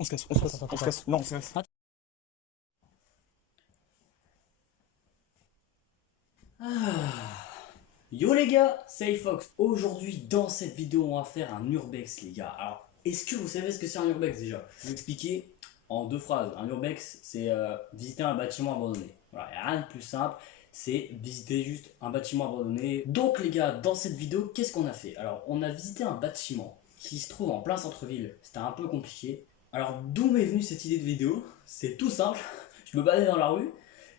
On se casse, on se casse, on se casse. Non, on se casse. Yo les gars, c'est Fox. Aujourd'hui dans cette vidéo on va faire un urbex les gars. Alors est-ce que vous savez ce que c'est un urbex déjà? Je vais vous expliquer en deux phrases. Un urbex c'est visiter un bâtiment abandonné. Voilà, il n'y a rien de plus simple, c'est visiter juste un bâtiment abandonné. Donc les gars, dans cette vidéo qu'est-ce qu'on a fait? Alors on a visité un bâtiment qui se trouve en plein centre-ville. C'était un peu compliqué. Alors d'où m'est venue cette idée de vidéo? C'est tout simple, je me baladais dans la rue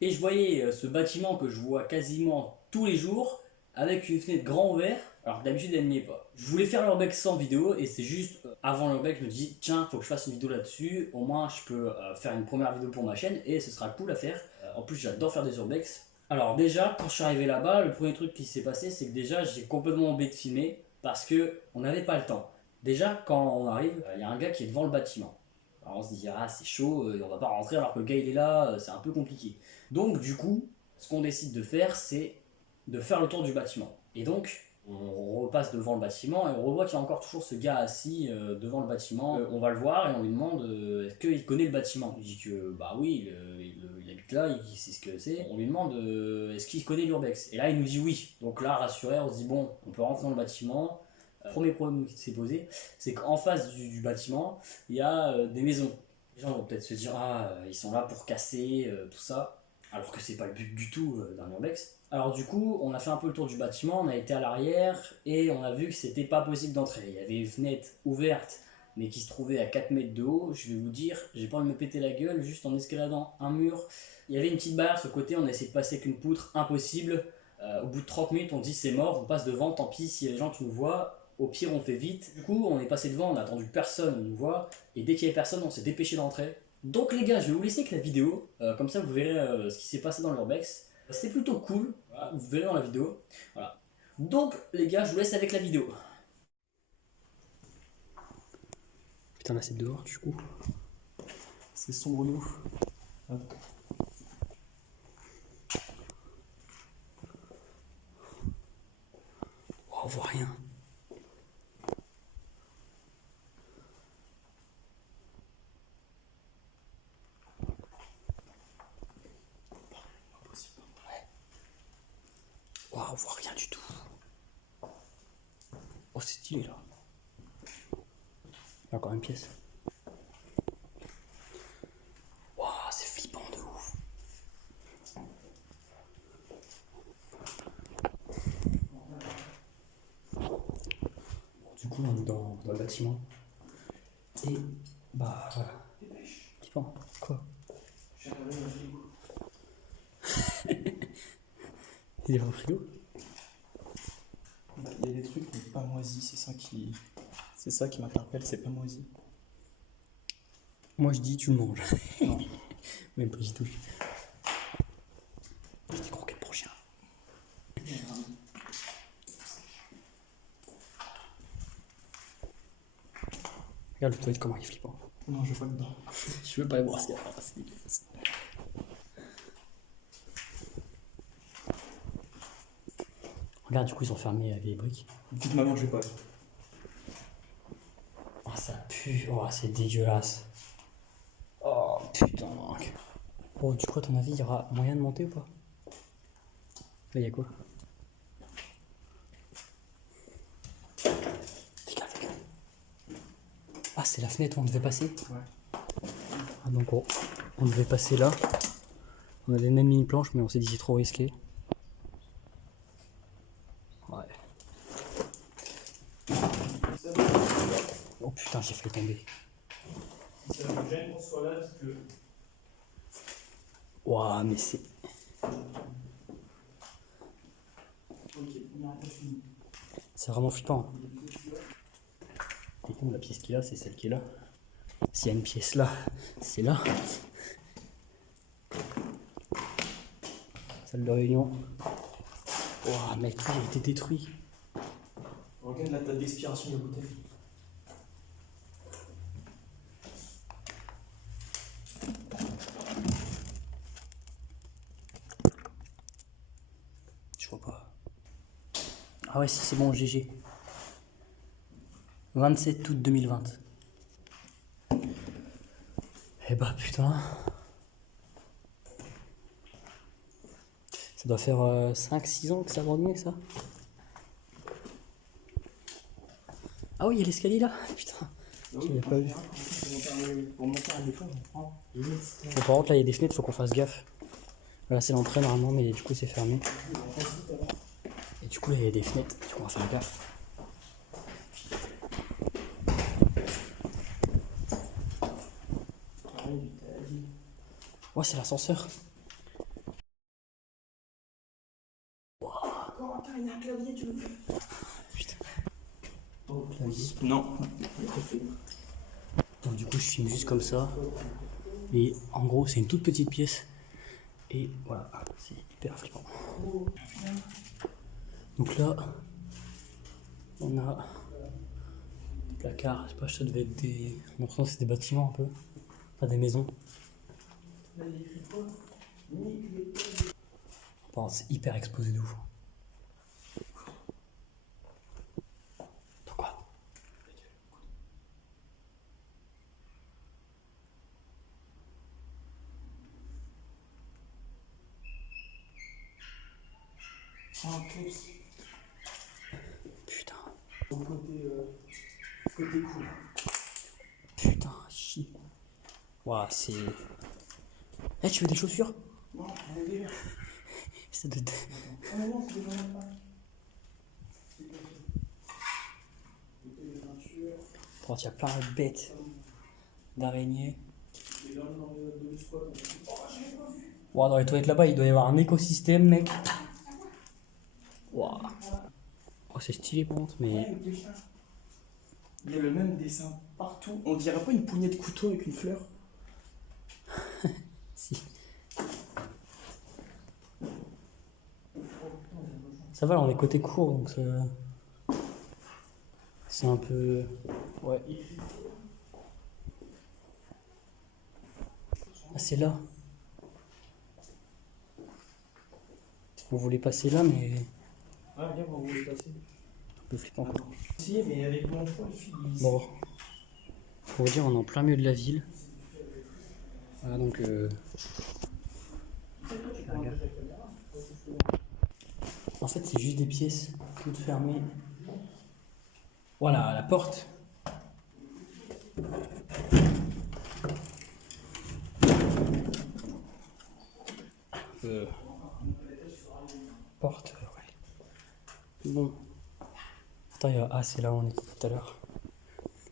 et je voyais ce bâtiment que je vois quasiment tous les jours avec une fenêtre grand ouvert, alors que d'habitude elle n'y est pas. Je voulais faire l'urbex sans vidéo et c'est juste avant l'urbex je me dis tiens faut que je fasse une vidéo là-dessus, au moins je peux faire une première vidéo pour ma chaîne et ce sera cool à faire. En plus j'adore faire des urbex. Alors déjà quand je suis arrivé là-bas, le premier truc qui s'est passé c'est que déjà j'ai complètement oublié de filmer parce que on n'avait pas le temps. Déjà quand on arrive, il y a un gars qui est devant le bâtiment. Alors on se dit ah c'est chaud, on va pas rentrer alors que le gars il est là, c'est un peu compliqué. Donc du coup, ce qu'on décide de faire c'est de faire le tour du bâtiment. Et donc, on repasse devant le bâtiment et on revoit qu'il y a encore toujours ce gars assis devant le bâtiment. On va le voir et on lui demande est-ce qu'il connaît le bâtiment. Il dit que bah oui, il habite là, il sait ce que c'est. On lui demande est-ce qu'il connaît l'urbex. Et là il nous dit oui. Donc là rassuré, on se dit bon, on peut rentrer dans le bâtiment. Premier problème qui s'est posé, c'est qu'en face du bâtiment, il y a des maisons. Les gens vont peut-être se dire ah ils sont là pour casser tout ça. Alors que c'est pas le but du tout d'un urbex. Alors du coup, on a fait un peu le tour du bâtiment, on a été à l'arrière et on a vu que c'était pas possible d'entrer. Il y avait une fenêtre ouverte mais qui se trouvait à 4 mètres de haut. Je vais vous dire, j'ai pas envie de me péter la gueule juste en escaladant un mur. Il y avait une petite barrière sur le côté, on a essayé de passer avec une poutre, impossible. Au bout de 30 minutes, on dit c'est mort, on passe devant, tant pis s'il y a des gens qui nous voient. Au pire, on fait vite. Du coup, on est passé devant, on a attendu personne nous voit. Et dès qu'il y avait personne, on s'est dépêché d'entrer. Donc les gars, je vais vous laisser avec la vidéo, comme ça vous verrez ce qui s'est passé dans l'urbex. C'était plutôt cool, voilà, vous verrez dans la vidéo. Voilà. Donc les gars, je vous laisse avec la vidéo. Putain, là c'est dehors du coup. C'est sombre de ouf. Oh, on voit rien. Wow, on voit rien du tout. Oh, c'est stylé là. Il y a encore une pièce. Wow, c'est flippant de ouf. Bon, du coup, on est dans le bâtiment. Et bah voilà. Flippant. Quoi? Il est dans le frigo? Il y a des trucs mais pas moisis, c'est ça qui m'interpelle, c'est pas moisi. Moi je dis tu le manges. Non. Même pas j'y touche. Je dis croquette pour chien. Regarde le toilette comment il est flippant. Non, je vois pas dedans. Je veux pas aller voir ce qu'il y a. Ah, c'est dégueulasse. Regarde, du coup ils ont fermé les briques. Dites maman, je vais pas. Oh ça pue, oh c'est dégueulasse. Oh putain. Bon du coup à ton avis il y aura moyen de monter ou pas? Là il y a quoi? Fais gaffe, fais gaffe. Ah c'est la fenêtre où on devait passer? Ouais. Ah donc on devait passer là. On avait même mis une planche mais on s'est dit c'est trop risqué. Ouais. Oh putain j'ai fait tomber. Ça me gêne qu'on soit là parce que. Ouah mais c'est... C'est vraiment flippant. Et comme la pièce qu'il y a, c'est celle qui est là. S'il y a une pièce là, c'est là. Salle de réunion. Ouah mec, tout a été détruit. Regarde la date d'expiration de la bouteille. Je vois pas. Ah ouais si c'est bon, GG. 27 août 2020. Eh bah putain. Ça doit faire 5-6 ans que ça a abandonné ça. Ah oui, il y a l'escalier là. Putain. J'avais pas vu. Pour monter un défaut, on prend. Bon, par contre, là, il y a des fenêtres, faut qu'on fasse gaffe. Voilà, c'est l'entrée normalement, mais du coup, c'est fermé. Et du coup, là, il y a des fenêtres, du coup, on va faire gaffe. Ouais, c'est l'ascenseur. Corentin, il y a un clavier, tu veux plus? Putain. Oh, clavier. Non. Donc, du coup, je filme juste comme ça. Et en gros, c'est une toute petite pièce. Et voilà, c'est hyper flippant. Donc là, on a des placards. Je sais pas, ça devait être des. On a l'impression que c'est des bâtiments un peu. Pas des maisons. Bon, c'est hyper exposé de ouf. Attends quoi? C'est un clips. Putain. Au côté cool. Putain, chier. Ouah, c'est. Eh, tu veux des chaussures? Non, on est déjà. Ça doit être- Ah non, c'est déjà même pas. Des peintures. Bon, il y a plein de bêtes. D'araignées. Et là, dans le squat, on a... Oh, j'avais pas vu. Ouah, dans les toilettes là-bas, il doit y avoir un écosystème, mec. Ouah. Oh, c'est stylé par contre, mais. Ouais, des chiens. Il y a le même dessin partout. On dirait pas une poignée de couteau avec une fleur? Si. Ça va, là, on est côté court, donc ça. C'est un peu. Ouais. Ah, c'est là. On voulait passer là, mais. Ah, regarde, on va le passer. Un peu flippant quoi. Si, mais avec mon choix, il file. Bon. Pour vous dire, on est en plein milieu de la ville. Voilà, donc. En fait, c'est juste des pièces toutes fermées. Voilà, la porte. Porte, ouais. Bon. Attends, ah, c'est là où on était tout à l'heure.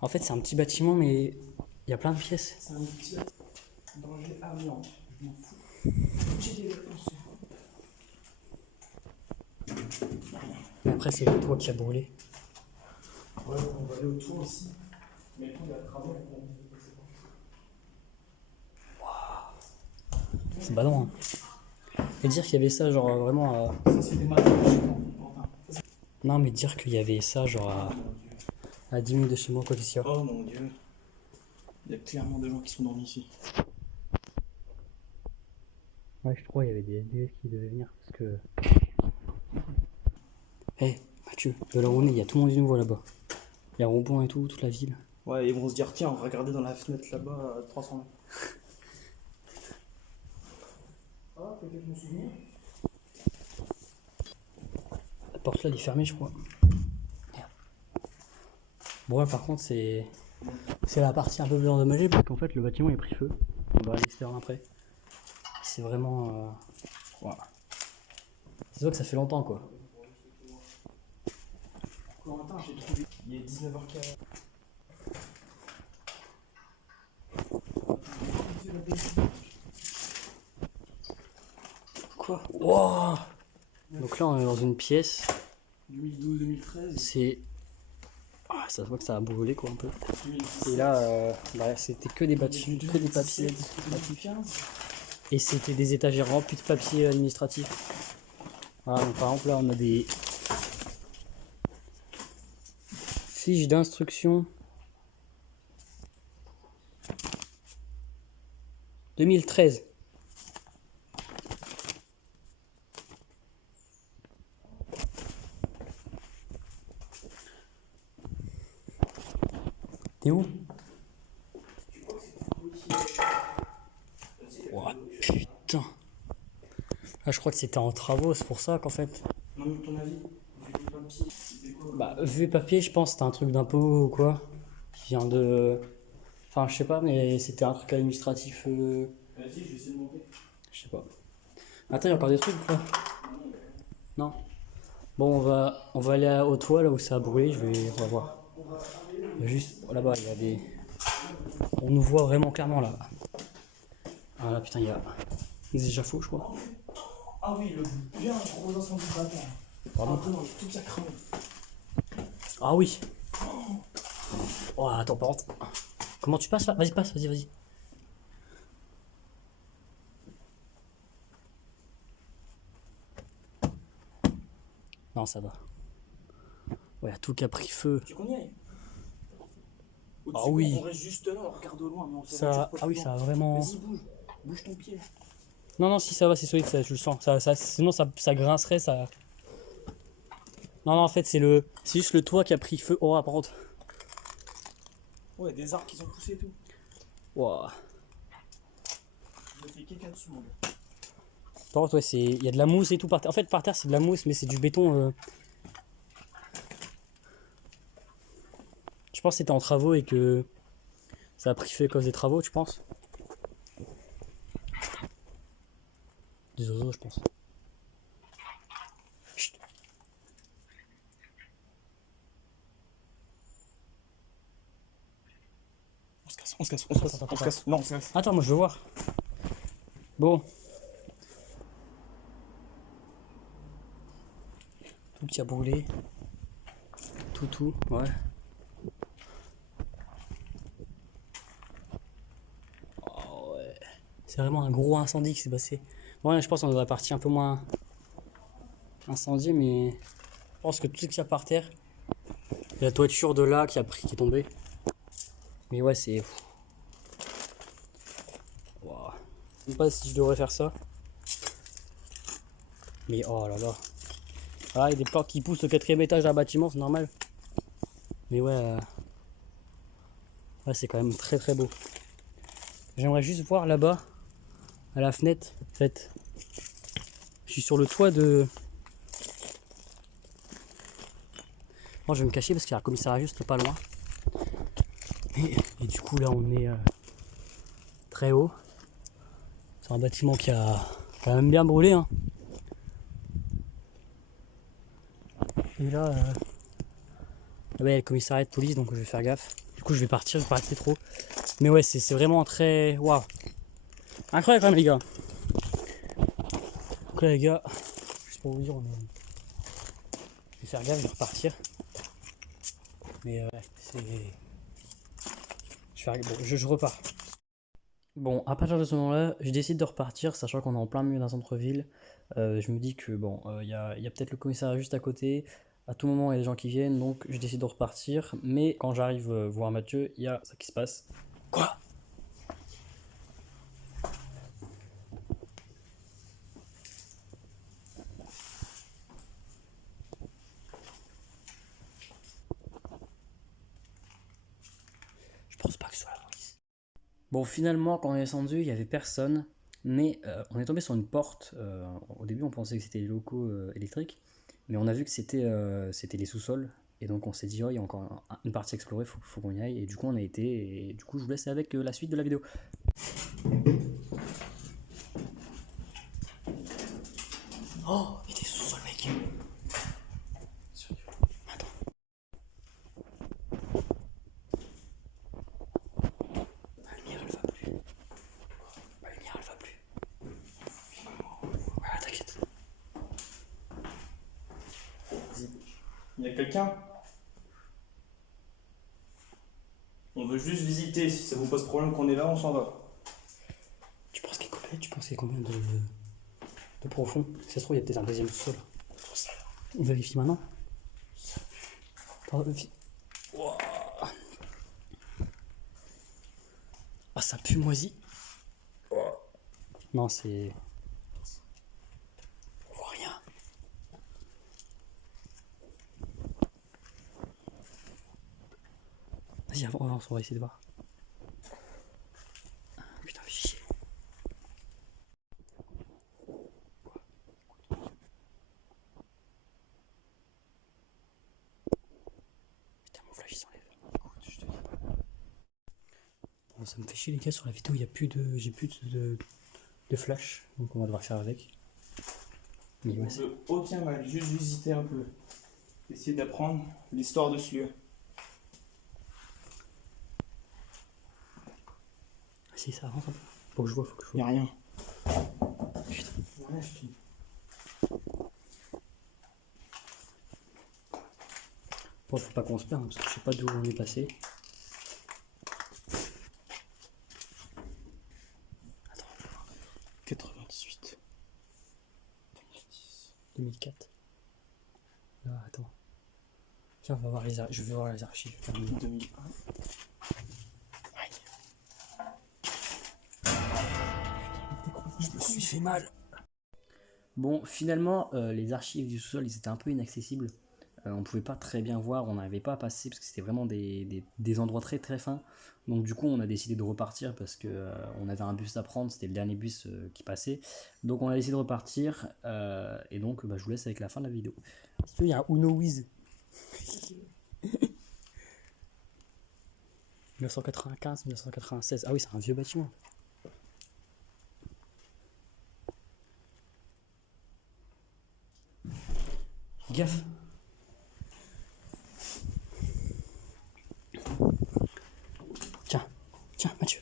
En fait, c'est un petit bâtiment, mais il y a plein de pièces. C'est un petit danger amiant. Je m'en fous. J'ai des réponses. Mais après, c'est le toit qui a brûlé. Ouais, on va aller autour aussi. Mais quand il y a le travail, on va C'est badant, hein. Et dire qu'il y avait ça, genre vraiment à... Ça, c'est des matins. Non, mais dire qu'il y avait ça, genre à 10 minutes de chez moi, quoi, qu'ici. Oh mon dieu. Il y a clairement des gens qui sont dormis ici. Ouais, je crois qu'il y avait des SDF qui devaient venir parce que. Hé, Mathieu, de là où on est, il y a tout le monde du nouveau là-bas. Il y a rond-point et tout, toute la ville. Ouais, ils vont se dire, tiens, on va regarder dans la fenêtre là-bas à 300 mètres. Ah, peut-être mon souvenir. La porte là, elle est fermée, je crois. Merde. Bon, là, par contre, c'est la partie un peu plus endommagée parce qu'en fait, le bâtiment est pris feu. On va à l'extérieur après. C'est vraiment. Voilà. C'est vrai que ça fait longtemps, quoi. Corentin, j'ai trouvé. Il est 19h40. Quoi? Wow. Donc là, on est dans une pièce. 2012-2013. C'est. Ah, ça se voit que ça a brûlé, quoi, un peu. 2017. Et là, bah, c'était que des bâtiments, que des papiers. 2015. Et c'était des étagères remplies de papiers administratifs. Voilà, donc par exemple, là, on a des fiches d'instruction 2013. T'es où? Oh putain. Ah, je crois que c'était en travaux, c'est pour ça qu'en fait. Non, mais ton avis, vu les papiers, c'était quoi? Bah, vu papier, je pense que c'était un truc d'impôt ou quoi. Qui vient de. Enfin, je sais pas, mais c'était un truc administratif. Vas-y, je vais essayer de monter. Je sais pas. Attends, il y a encore des trucs là. Non. Bon, on va aller au toit là où ça a brûlé, on va voir. Il y a juste là-bas, il y a des. On nous voit vraiment clairement là. Ah là, putain, il y a des échafauds, je crois. Ah oui, le bien gros incendie de bâtard. Pardon. Ah non, tout qui a cramé. Ah oui. Oh, attends, par contre. Comment tu passes là? Vas-y, passe, vas-y. Non, ça va. Ouais, tout qui a pris feu. Tu qu'on y aille? Ah oui. On reste juste là, on regarde au loin. Mais on Ça, ah oui, ça a vraiment. Vas-y, bouge. Bouge ton pied. Non, si ça va, c'est solide, ça, je le sens. Sinon, ça grincerait, ça. Non, en fait, c'est juste le toit qui a pris feu. Oh, par contre. Ouais, des arbres qui sont poussés et tout. Wow. Je fais caca dessus, mon gars. Par contre, ouais, il y a de la mousse et tout par terre. En fait, par terre, c'est de la mousse, mais c'est du béton. Je pense que c'était en travaux et que ça a pris feu à cause des travaux, tu penses? Des oiseaux, je pense. Chut. On se casse. Non, on se casse. Attends, moi je veux voir. Bon. Tout qui a brûlé. Tout, ouais. Oh ouais. C'est vraiment un gros incendie qui s'est passé. Ouais, je pense qu'on devrait partir un peu moins incendié, mais je pense que tout ce qu'il y a par terre, il y a la toiture de là qui est tombée. Mais ouais, c'est. Wow. Je sais pas si je devrais faire ça. Mais oh là là. Voilà, il y a des portes qui poussent au 4e étage d'un bâtiment, c'est normal. Mais ouais, ouais, c'est quand même très très beau. J'aimerais juste voir là-bas, à la fenêtre, en fait. Je suis sur le toit de. Bon, je vais me cacher parce qu'il y a un commissariat juste pas loin. Et du coup, là, on est très haut. C'est un bâtiment qui a quand même bien brûlé. Hein. Et là, ouais, il y a le commissariat de police, donc je vais faire gaffe. Du coup, je vais partir, je vais pas rester trop. Mais ouais, c'est vraiment très. Waouh! Incroyable quand même, les gars! Donc là, les gars, juste pour vous dire, je vais faire gaffe, je vais repartir. Mais ouais, c'est. Bon, je repars. Bon, à partir de ce moment-là, je décide de repartir, sachant qu'on est en plein milieu d'un centre-ville. Je me dis que bon, il y a peut-être le commissariat juste à côté. À tout moment, il y a des gens qui viennent, donc je décide de repartir. Mais quand j'arrive voir Mathieu, il y a ça qui se passe. Quoi? Je pense pas que ce soit la police. Bon, finalement, quand on est descendu, il y avait personne. Mais on est tombé sur une porte. Au début, on pensait que c'était les locaux électriques. Mais on a vu que c'était les sous-sols. Et donc on s'est dit, oh, il y a encore une partie à explorer, faut qu'on y aille. Et du coup, on a été. Et du coup, je vous laisse avec la suite de la vidéo. Oh, il était sous-sol, mec. Attends. La lumière, elle va plus. La lumière, elle va plus. Ouais, t'inquiète. Il y a quelqu'un? On veut juste visiter. Si ça vous pose problème qu'on est là, on s'en va. Tu penses qu'il est combien? Tu penses qu'il y a combien de profond? Si ça se trouve, il y a peut-être un deuxième sous-sol. On vérifie maintenant. Attends, vérifie. Wow. Ah, ça pue moisi. Non, c'est. On voit rien. Vas-y, avance, on va essayer de voir. Putain, fais chier. ça me fait chier les gars, sur la vidéo, j'ai plus de flash, donc on va devoir faire avec. Mais ouais, c'est- Aucun mal, juste visiter un peu. Essayer d'apprendre l'histoire de ce lieu. Ah, si ça avance un peu. Faut que je vois. Y'a rien. Putain. Voilà, je te dis. Bon, faut pas qu'on se perde, hein, parce que je sais pas d'où on est passé. Attends, 98. 2004. Là, attends. Tiens, on va voir je vais voir les archives. 2001. Je me suis fait mal. Bon, finalement, les archives du sous-sol, ils étaient un peu inaccessibles. On pouvait pas très bien voir, on n'arrivait pas à passer parce que c'était vraiment des endroits très très fins. Donc du coup, on a décidé de repartir parce que on avait un bus à prendre, c'était le dernier bus qui passait. Donc on a décidé de repartir et donc je vous laisse avec la fin de la vidéo. Il y a un Uno Wiz. 1995, 1996. Ah oui, c'est un vieux bâtiment. Gaffe. Tiens, Mathieu.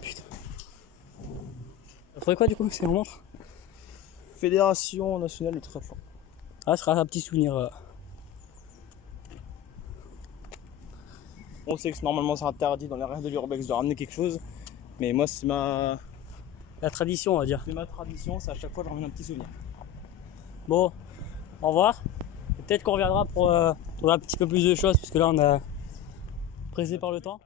Putain. T'as trouvé quoi du coup? C'est en montre? Fédération nationale de triathlon. Ah, ce sera un petit souvenir. On sait que normalement c'est interdit dans les règles de l'urbex de ramener quelque chose. Mais moi c'est ma La tradition, on va dire. tradition, c'est à chaque fois de ramener un petit souvenir. Bon, au revoir. Et peut-être qu'on reviendra pour trouver un petit peu plus de choses, parce que là on a pressé par le temps.